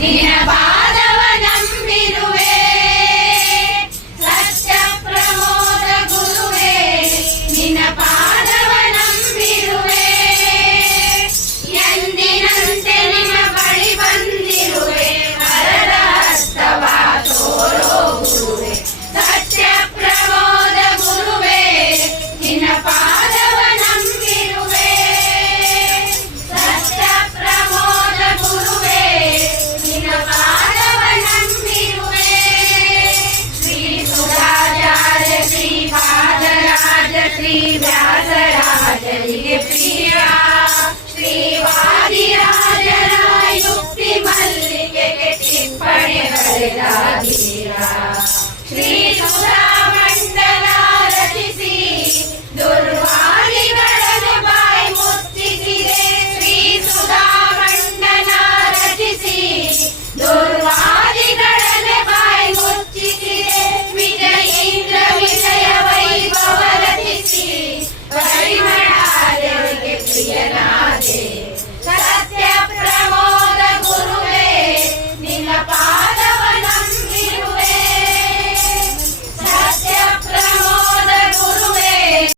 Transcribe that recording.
ನಿನ್ನ ಪಾದವ ನಂಬಿರುವೆ ಸತ್ಯ ಪ್ರಮೋದ ಗುರುವೇ ನಿನ್ನ ಪಾದವ ನಂಬಿರುವೆ ಎಂದಿನಂತೆ ನಿನ್ನ ಬಳಿ ಬಂದಿರುವೆ ವರದ ಹಸ್ತವ ತೋರೋ ಗುರುವೇ ಸತ್ಯ ಪ್ರಮೋದ ಗುರುವೇ ನಿನ್ನ ಪಾದವ ನಂಬಿರುವೆ ಸತ್ಯ ಪ್ರಮೋದ ಗುರುವೇ ನಿನ್ನ ಪಾದವ ನಂಬಿರುವೆ ಶ್ರೀ ಸುಧಾಚಾರ್ಯ ಶ್ರೀ ಪಾದರಾಜ ಶ್ರೀ ವ್ಯಾಸರಾಜರಿಗೆ ಪ್ರಿಯ ಶ್ರೀ ವಾದಿರಾಜರ ಯುಕ್ತಿ ಮಲ್ಲಿಗೆಗೆ ಟಿಪ್ಪಣಿ ಬರೆದ ಧೀರ ಶ್ರೀ ಸುಧಾಮಂಡಲ ರಚಿಸಿ ದುರ್ವಾದಿಗಳನ್ನು ಬಾಯಿ ಮುಚ್ಚಿಸಿದೆ ಶ್ರೀ ಸುಧಾಮಂಡಲ ರಚಿಸಿ ದುರ್ವಾದಿಗಳನ್ನು ಬಾಯಿ ಮುಚ್ಚಿಸಿದೆ ವಿಜಯೇಂದ್ರ ವಿಜಯ ವೈಭವ ರಚಿಸಿ ಪರಿಮಳ ದೇವರಿಗೆ ಪ್ರಿಯನಾದೆ